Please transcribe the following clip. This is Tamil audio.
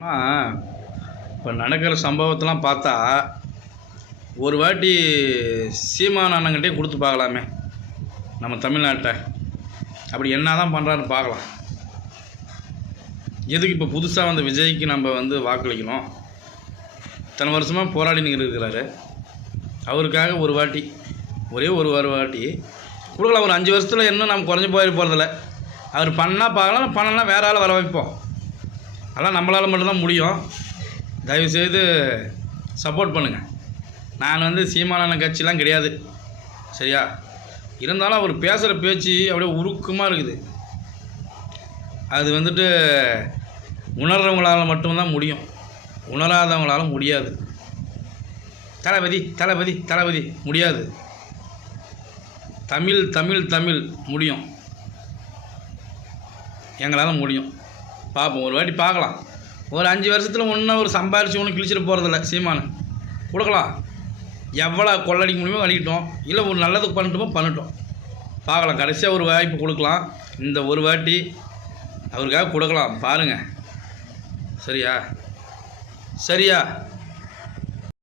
இப்போ நடக்கிற சம்பவத்தெலாம் பார்த்தா ஒரு வாட்டி சீமான் அண்ணங்கிட்டே கொடுத்து பார்க்கலாமே நம்ம தமிழ்நாட்டை. அப்படி என்ன தான் பண்ணுறாருன்னு பார்க்கலாம். எதுக்கு இப்போ புதுசாக வந்த விஜய்க்கு நம்ம வந்து வாக்களிக்கணும்? இத்தனை வருஷமாக போராடின்னு இருக்கிறாரு. அவருக்காக ஒரு வாட்டி ஒரே ஒரு ஒரு வாட்டி. கொடுக்கலாம் ஒரு அஞ்சு வருஷத்தில் இன்னும் நம்ம குறைஞ்சி போயிட போகிறதில்ல அவர் பண்ணால் பார்க்கலாம் பண்ணலாம் வேற ஆள் வர வைப்போம். அதெல்லாம் நம்மளால் மட்டும்தான் முடியும். தயவுசெய்து சப்போர்ட் பண்ணுங்கள் நான் வந்து சீமானான கட்சிலாம் கிடையாது. சரியா? இருந்தாலும் அவர் பேசுகிற பேச்சு அப்படியே உருக்கமாக இருக்குது. அது வந்துட்டு உணர்றவங்களால் மட்டும்தான் முடியும். உணராதவங்களால முடியாது. தளபதி தளபதி தளபதி முடியாது. தமிழ் தமிழ் தமிழ் முடியும். எங்களால் முடியும். பார்ப்போம் ஒரு வாட்டி பார்க்கலாம். ஒரு அஞ்சு வருஷத்தில் ஒன்றும் ஒரு சம்பாரிச்சு ஒன்றும் கிழிச்சிட்டு போகிறதில்ல சீமானு. கொடுக்கலாம். எவ்வளோ கொள்ளடிக்க முடியுமோ அடிக்கட்டும் இல்லை ஒரு நல்லதுக்கு பண்ணட்டுமோ பண்ணட்டும். பார்க்கலாம். கடைசியாக ஒரு வாய்ப்பு கொடுக்கலாம். இந்த ஒரு வாட்டி அவருக்காக கொடுக்கலாம். பாருங்கள் சரியா? சரியா?